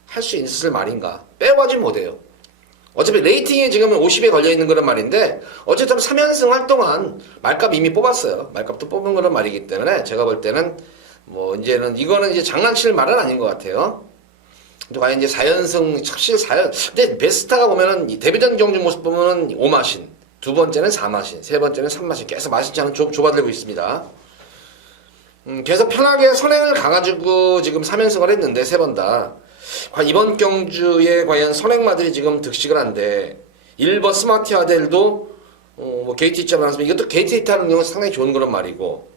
할 수 있을 말인가? 빼고하지 못해요. 어차피 레이팅이 지금 50에 걸려있는 그런 말인데, 어쨌든 3연승 할 동안 말값 이미 뽑았어요. 말값도 뽑은 그런 말이기 때문에, 제가 볼 때는, 뭐 이제는 이거는 이제 장난칠 말은 아닌 것 같아요. 과연 이제 4연승 확실히 4연 근데 베스타가 보면은 이 데뷔전 경주 모습 보면은 5마신, 두 번째는 4마신, 세 번째는 3마신 계속 마신치 않은 좁아들고 있습니다. 계속 편하게 선행을 가가지고 지금 3연승을 했는데 세 번 다. 이번 경주에 과연 선행마들이 지금 득식을 한데 1번 스마트 아델도 뭐 게이트 히트 나왔으면 이것도 게이트 히트 하는 경우는 상당히 좋은 그런 말이고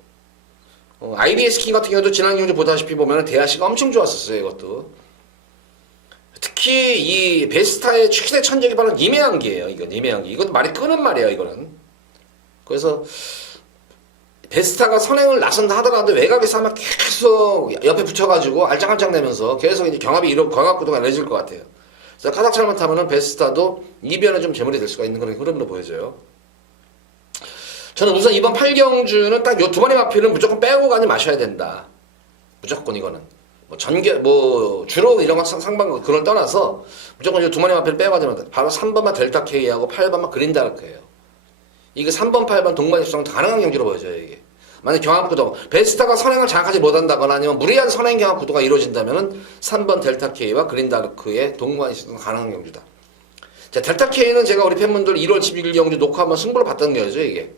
IBS 킹 같은 경우도 지난 경주 보다시피 보면은 대하시가 엄청 좋았었어요. 이것도 특히 이 베스타의 최대 천적이 바로 님의한기예요. 이건 님의한기. 이것도 말이 끄는 말이에요. 이거는. 그래서 베스타가 선행을 나선다 하더라도 외곽에서 아마 계속 옆에 붙여가지고 알짱알짱 내면서 계속 이제 경합구도가 이어질 것 같아요. 그래서 까닥 잘못하면은 베스타도 이변에 좀 재물이 될 수가 있는 그런 흐름으로 보여져요. 저는 우선 이번 8경주는 딱 요 두 번의 마필은 무조건 빼고 가지 마셔야 된다. 무조건 이거는. 주로 이런 거 상방 그걸 떠나서 무조건 이 두 마리 마필을 빼고 가지 마셔야 된다. 바로 3번만 델타 K하고 8번만 그린다르크예요. 이게 3번, 8번 동반 입성도 가능한 경주로 보여져요, 이게. 만약 경합구도, 베스타가 선행을 장악하지 못한다거나 아니면 무리한 선행 경합구도가 이루어진다면은 3번 델타 K와 그린다르크의 동반 입성도 가능한 경주다. 자, 델타 K는 제가 우리 팬분들 1월 12일 경주 녹화 한번 승부를 봤던 거죠, 이게.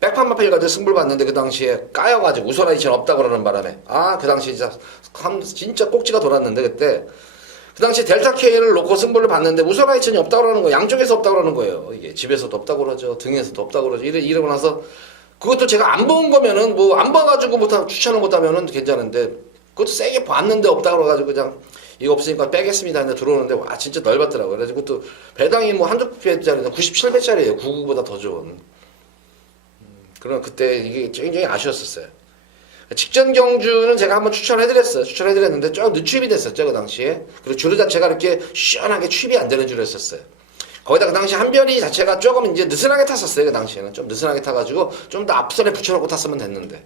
백판 마필 가지고 승부를 봤는데 그 당시에 까여가지고 우소라이션 없다고 그러는 바람에 그 당시에 진짜 꼭지가 돌았는데 그때 그 당시 델타 K를 놓고 승부를 봤는데 우소라이션이 없다고 그러는 거예요. 양쪽에서 없다고 그러는 거예요. 이게 집에서도 없다고 그러죠. 등에서도 없다고 그러죠. 이러고 나서 그것도 제가 안 본 거면은 뭐 안 봐가지고 추천을 못하면은 괜찮은데 그것도 세게 봤는데 없다고 그래가지고 그냥 이거 없으니까 빼겠습니다. 근데 들어오는데 와 진짜 넓었더라고요. 그래서 그것도 배당이 뭐 한두 배짜리는 97배짜리예요. 99보다 더 좋은. 그럼 그때 이게 굉장히 아쉬웠었어요. 직전 경주는 제가 한번 추천해드렸어요. 추천해드렸는데 좀 늦추입이 됐었죠, 그 당시에. 그리고 주류 자체가 이렇게 시원하게 취입이 안 되는 주류였었어요. 거기다 그 당시 한별이 자체가 조금 이제 느슨하게 탔었어요, 그 당시에는. 좀 느슨하게 타가지고 좀 더 앞선에 붙여놓고 탔으면 됐는데.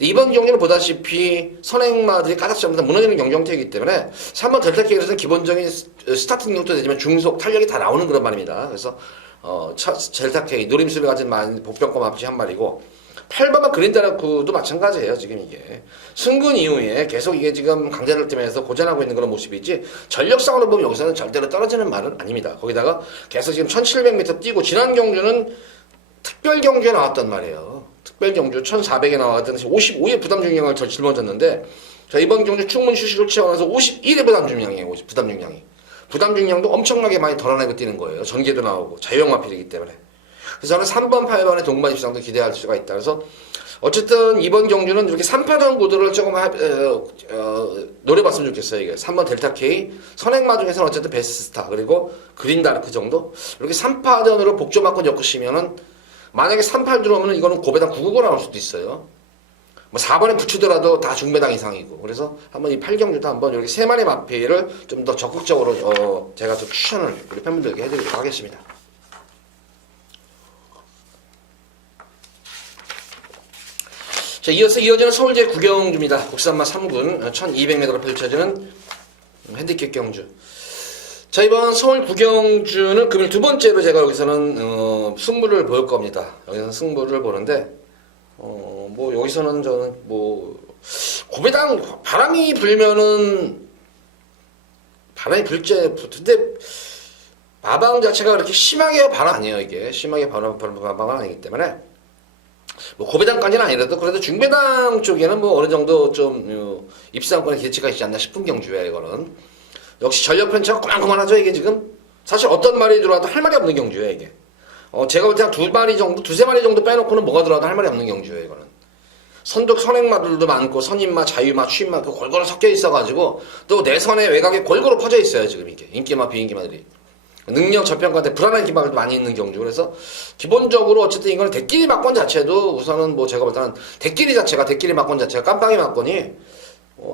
이번 경기는 보다시피 선행마들이 까닥잡는다 무너지는 경정태이기 때문에 3번 델타 K에서는 기본적인 스타트 능력도 되지만 중속 탄력이 다 나오는 그런 말입니다. 그래서 델타 K 노림수를 가진 복병권 마필이 한 마리고 8번만 그린다르크도 마찬가지예요. 지금 이게 승근 이후에 계속 이게 지금 강자를 팀에서 고전하고 있는 그런 모습이지 전력상으로 보면 여기서는 절대로 떨어지는 말은 아닙니다. 거기다가 계속 지금 1700m 뛰고 지난 경주는 특별 경주에 나왔단 말이에요. 특별 경주 1400에 나왔던 55의 부담 중량을 짊어졌는데 자 이번 경주 충분히 휴식을 취하면서 51의 부담 중량이에요. 부담 중량이. 부담 중량도 엄청나게 많이 덜어내고 뛰는 거예요. 전개도 나오고 자유형 마필이기 때문에. 그래서 저는 3번, 8번의 동반 입상도 기대할 수가 있다. 그래서 어쨌든 이번 경주는 이렇게 3파전 구도를 조금 노려봤으면 좋겠어요. 이게 3번 델타 K, 선행마 중에서는 어쨌든 베스타 그리고 그린다르크 정도 이렇게 3파전으로 복조맞고 엮으시면은 만약에 3팔 들어오면 이거는 고배당 999 나올 수도 있어요. 뭐 4번에 붙이더라도 다 중배당 이상이고 그래서 한번 이 8경주도 한번 이렇게 3마리 마필을 좀 더 적극적으로 제가 좀 추천을 우리 팬분들에게 해드리도록 하겠습니다. 자, 이어지는 서울제 구경주입니다. 국산마 3군 1200m로 펼쳐지는 핸디캡 경주. 자, 이번 서울 구경주는 금일 두 번째로 제가 여기서는 승부를 볼 겁니다. 여기서는 승부를 보는데 뭐 여기서는 저는 뭐 고배당 바람이 불면은 바람이 근데 마방 자체가 그렇게 심하게 바람 아니에요. 이게 심하게 마방은 아니기 때문에 뭐 고배당까지는 아니라도 그래도 중배당 쪽에는 뭐 어느 정도 좀 입상권의 기대치가 있지 않나 싶은 경주예요. 이거는 역시 전력 편차가 그만하죠. 이게 지금 사실 어떤 말이 들어와도 할 말이 없는 경주예요. 이게 제가 볼 때 한 두세 마리 정도 빼놓고는 뭐가 들어와도 할 말이 없는 경주예요. 이거는 선적 선행마들도 많고 선임마, 자유마, 취임마 그 골고루 섞여 있어가지고 또 내선의 외곽에 골고루 퍼져 있어요. 지금 이게 인기마, 비인기마들이 능력 저평가대 불안한 기막도 많이 있는 경주. 그래서 기본적으로 어쨌든 이거는 대끼리 막권 자체도 우선은 뭐 제가 볼 때는 대끼리 막권 자체가 깜빡이 막권이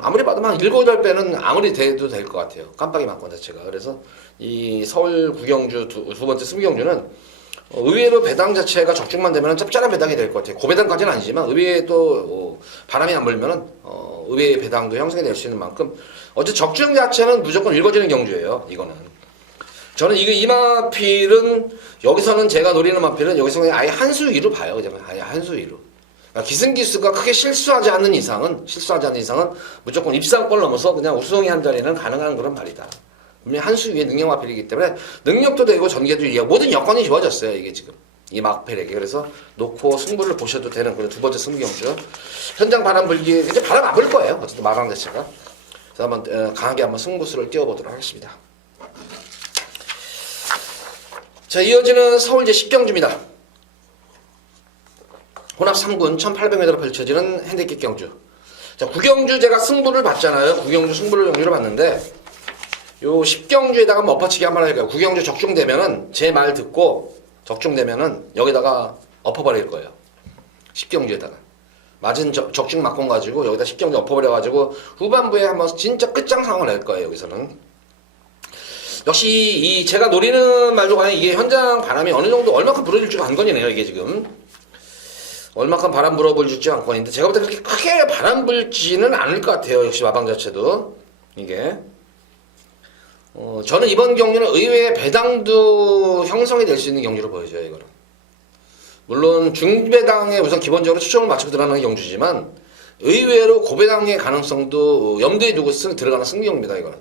아무리 봐도 한 7, 8배는 아무리 돼도 될 것 같아요. 깜빡이 막권 자체가. 그래서 이 서울 구경주 두 번째 승경주는 의외로 배당 자체가 적중만 되면 짭짤한 배당이 될 것 같아요. 고배당까지는 아니지만 의외에 또 바람이 안 불면은 의외의 배당도 형성이 될 수 있는 만큼 어쨌든 적중 자체는 무조건 읽어지는 경주예요. 이거는. 저는 이 마필은 여기서는 제가 노리는 마필은 여기서 그냥 아예 한수 위로 봐요. 그냥 아예 한수 위로. 그러니까 기승기수가 크게 실수하지 않는 이상은 무조건 입상권 넘어서 그냥 우승이 한 자리는 가능한 그런 말이다. 분명히 한 수 위에 능력 마필이기 때문에 능력도 되고 전개도 이해 모든 여건이 좋아졌어요. 이게 지금 이 막펠에게. 그래서 놓고 승부를 보셔도 되는 그런 두 번째 승부 경주. 현장 바람 불기 이제 바람 안 불 거예요. 어쨌든 마방 자체가. 그래서 한번 강하게 한번 승부수를 띄워보도록 하겠습니다. 자, 이어지는 서울제 10경주입니다. 혼합 3군 1800m로 펼쳐지는 핸디캡 경주. 자, 9경주 제가 승부를 봤잖아요. 9경주 승부를 경주를 봤는데 요 10경주에다가 엎어치기 한번 할까요? 9경주 적중되면은 제 말 듣고 적중되면은 여기다가 엎어버릴 거예요. 10경주에다가 맞은 적중 막공 가지고 여기다 10경주 엎어버려가지고 후반부에 한번 진짜 끝장상을 낼 거예요. 여기서는 역시 이 제가 노리는 말도 과연 이게 현장 바람이 어느 정도 얼마큼 불어줄지 관건이네요. 이게 지금 얼마큼 바람 불어줄지 관건인데 제가 볼 때 그렇게 크게 바람 불지는 않을 것 같아요. 역시 마방 자체도 이게 저는 이번 경기는 의외의 배당도 형성이 될 수 있는 경기로 보여져요. 이거는 물론 중배당에 우선 기본적으로 초점을 맞추고 들어가는 경주지만 의외로 고배당의 가능성도 염두에 두고 들어가는 승경입니다. 이거는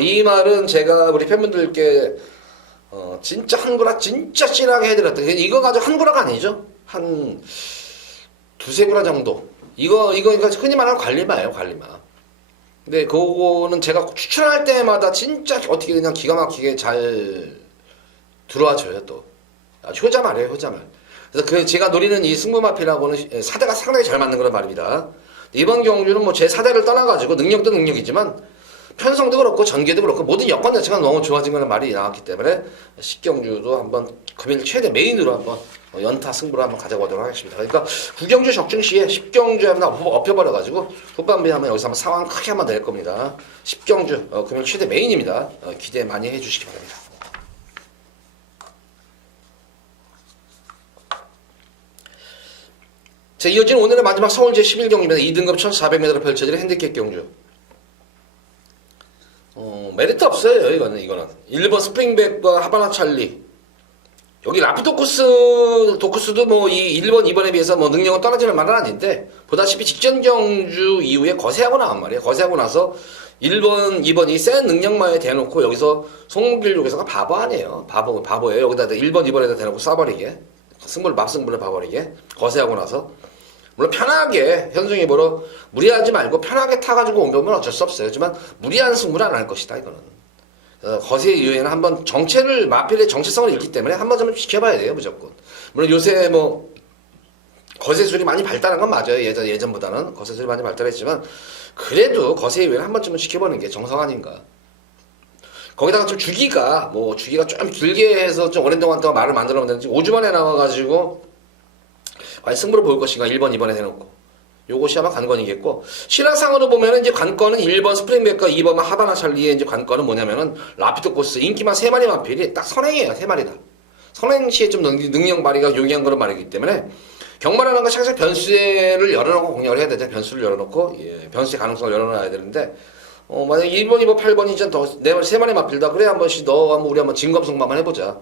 이 말은 제가 우리 팬분들께 진짜 한구라 진짜 찐하게 해드렸다. 이거 가지고 한구라가 아니죠. 한 두세 구라 정도. 이거 흔히 말하는 관리마예요. 관리마. 근데 그거는 제가 추천할 때마다 진짜 어떻게 그냥 기가 막히게 잘 들어와줘요. 또 효자 말이에요. 효자 말. 그래서 제가 노리는 이 승부마피라고는 사대가 상당히 잘 맞는 그런 말입니다. 이번 경주는 뭐 제 사대를 떠나가지고 능력도 능력이지만 편성도 그렇고 전개도 그렇고 모든 여건 자체가 너무 좋아진 거는 말이 나왔기 때문에 10경주도 한번 금일 최대 메인으로 한번 연타 승부를 한번 가져보도록 하겠습니다. 그러니까 9경주 적중 시에 10경주에 한번 엎혀버려가지고 후반부에 한번 여기서 한번 상황 크게 한번 낼 겁니다. 10경주 금일 최대 메인입니다. 기대 많이 해주시기 바랍니다. 자, 이어지는 오늘의 마지막 서울제 11경주입니다. 2등급 1400m로 펼쳐지는 핸디캡 경주. 메리트 없어요. 이거는 1번 스프링백과 하바나 찰리. 여기 도쿠스도 뭐 이 1번 2번에 비해서 뭐 능력은 떨어지는 말은 아닌데 보다시피 직전 경주 이후에 거세하고 나온 말이에요. 거세하고 나서 1번 2번이 센 능력마에 대놓고 여기서 송길 요기서가 바보 아니에요. 바보예요. 여기다 1번 2번에다 대놓고 쏴버리게 맞승부를 봐버리게 거세하고 나서 물론 편하게 현승이 보러 무리하지 말고 편하게 타가지고 오면 어쩔 수 없어요. 하지만 무리한 승부는 안 할 것이다. 이거는 거세 이후에는 한번 마필의 정체성을 잃기 때문에 한번 좀 지켜봐야 돼요. 무조건. 물론 요새 뭐 거세술이 많이 발달한 건 맞아요. 예전보다는 거세술이 많이 발달했지만 그래도 거세 이후에는 한 번쯤은 지켜보는 게 정상 아닌가. 거기다가 좀 주기가 좀 길게 해서 좀 오랜 동안 말을 만들어 놓는데 5주 만에 나와가지고 과연 승부를 볼 것인가 1번 2번에 해놓고 요것이 아마 관건이겠고 신화상으로 보면은 이제 관건은 1번 스프링백과 2번 하바나 찰리의 이제 관건은 뭐냐면은 라피도 코스 인기만 3마리 마필이 딱 선행이에요. 3마리다. 선행 시에 좀 능력 발휘가 용이한 그런 말이기 때문에 경마라는 건 항상 변수를 열어놓고 공략을 해야 되죠. 변수를 열어놓고 변수의 가능성을 열어놔야 되는데 만약 1번 2번 8번이 이제 더 3마리 마필다 그래 한 번씩 우리 한번 진검승부 한번 해보자.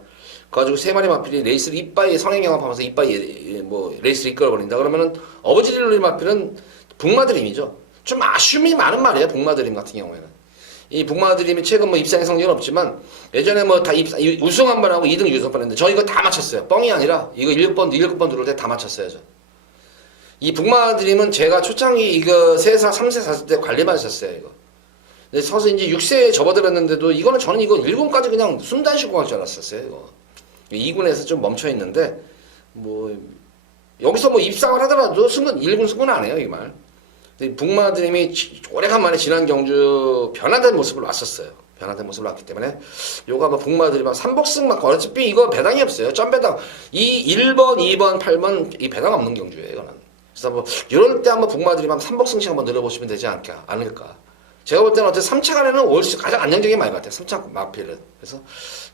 그래가지고 3마리 마필이 레이스를 이빠이 선행 영합하면서 이빠이 레이스를 이끌어버린다. 그러면은 어버지릴리 마필은 북마드림이죠. 좀 아쉬움이 많은 말이에요. 북마드림 같은 경우에는. 이 북마드림이 최근 입상의 성적은 없지만 예전에 다 우승 한 번 하고 2등 유승 번 했는데 저 이거 다 맞췄어요. 뻥이 아니라 이거 7번 들어올 때 다 맞췄어요. 이 북마드림은 제가 초창기 이거 3세 3세 4세 때 관리만 했었어요. 이거. 근데 서서 이제 6세에 접어들었는데도 저는 이거 1군까지 그냥 순단식으로 할 줄 알았었어요. 이거. 2군에서 좀 멈춰 있는데 여기서 입상을 하더라도 1군 승은 안 해요. 이 말. 근데 북마드림이 오래간만에 지난 경주 변화된 모습을 왔었어요. 변화된 모습을 왔기 때문에 요거 아마 북마드림은 3복승만 어차피 이거 배당이 없어요. 점배당. 이 1번, 2번, 8번 이 배당 없는 경주예요. 이거는. 그래서 이럴 때 한번 북마드림 한번 3복승씩 한번 늘어보시면 되지 않을까. 제가 볼 때는 3차 간에는 가장 안정적인 말 같아요. 3차 마필은. 그래서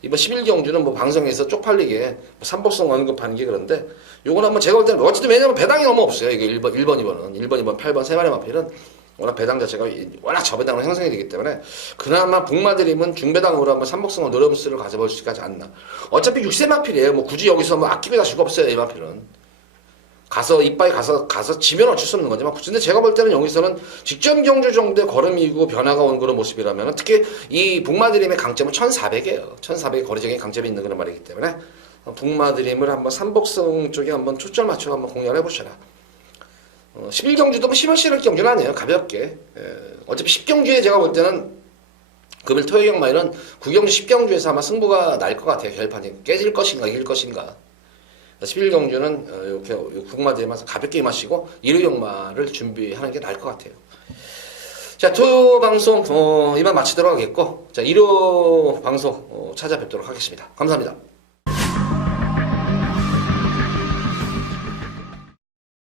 이번 11경주는 방송에서 쪽팔리게 3복승 언급하는 게 그런데 요건 한번 제가 볼 때는 어쨌든 왜냐면 배당이 너무 없어요. 이게 1번 2번 8번 3마리 마필은 워낙 배당 자체가 워낙 저배당으로 형성이 되기 때문에 그나마 북마드림은 중배당으로 한번 3복승을 노려볼 수를 가져볼 수 있지 않나. 어차피 6세 마필이에요. 굳이 여기서 아끼기가 수가 없어요. 이 마필은. 가서 이빠이 가서 지면 어쩔 수 없는 거지만 근데 제가 볼 때는 여기서는 직전 경주 정도의 걸음이고 변화가 온 그런 모습이라면 특히 이 북마드림의 강점은 1400이에요. 1400의 거리적인 강점이 있는 그런 말이기 때문에 북마드림을 한번 삼복성 쪽에 한번 초점 맞춰 한번 공략을 해보셔라. 11경주도 뭐 심을 실을 경주는 아니에요. 가볍게. 어차피 10경주에 제가 볼 때는 금일 토요일 경마에는 9경주 10경주에서 아마 승부가 날 것 같아요. 결판이 깨질 것인가 이길 것인가. 11경주는 이렇게 북마드림에서 가볍게 임하시고 1회 경마를 준비하는 게 나을 것 같아요. 자, 토요 방송 이만 마치도록 하겠고 자, 1호 방송 찾아뵙도록 하겠습니다. 감사합니다.